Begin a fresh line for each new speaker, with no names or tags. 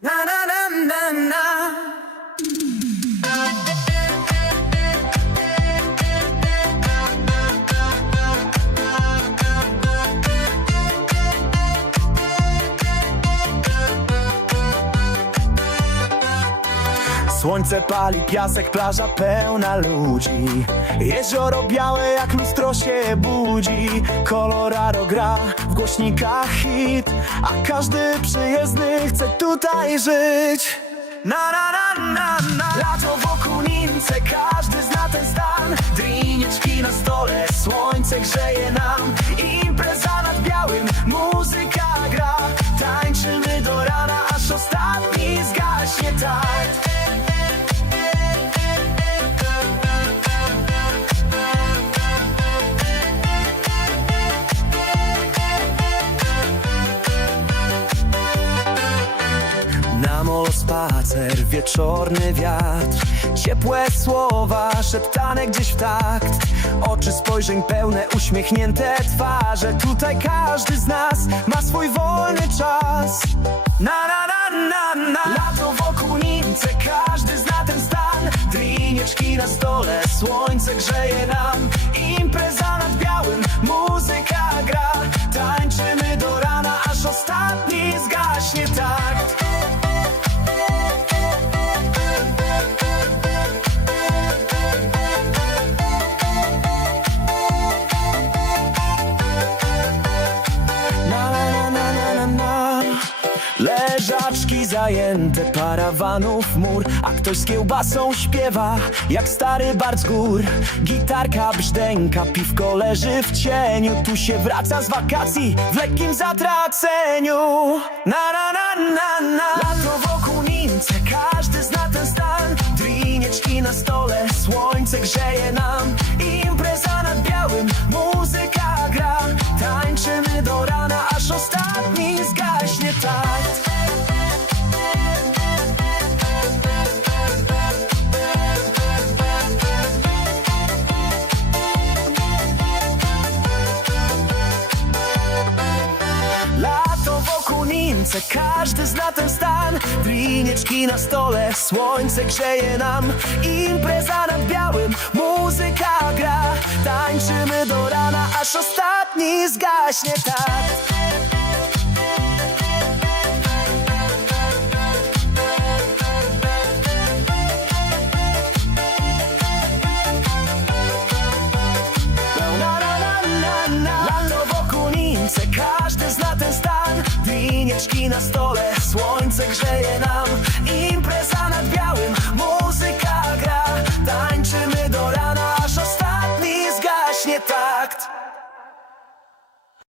Na na na na na. Słońce pali, piasek, plaża pełna ludzi. Jezioro białe jak lustro się budzi. Colorado gra w głośnikach hit. A każdy przyjezdny chce tutaj żyć. Na na na na na. Lato wokół Nimce, każdy zna ten stan. Drinieczki na stole, słońce grzeje nam Na molo spacer, wieczorny wiatr. Ciepłe słowa szeptane gdzieś w takt. Oczy spojrzeń pełne, uśmiechnięte twarze. Tutaj każdy z nas ma swój wolny czas. Na na na na na. Lato wokół Nimce, każdy zna ten stan. Drinieczki na stole, słońce grzeje nam. Impreza nad zajęte parawanów mur A ktoś z kiełbasą śpiewa jak stary bar z gór. Gitarka brzdęka, piwko leży w cieniu. Tu się wraca z wakacji w lekkim zatraceniu. Na na na na na. Lato wokół Nimce, każdy zna ten stan. Drinieczki na stole, słońce grzeje nam Nimce, każdy zna ten stan. Drinieczki na stole, słońce grzeje nam. Impreza nad białym, muzyka gra. Tańczymy do rana, aż ostatni zgaśnie tak Drinieczki na stole, słońce grzeje nam Impreza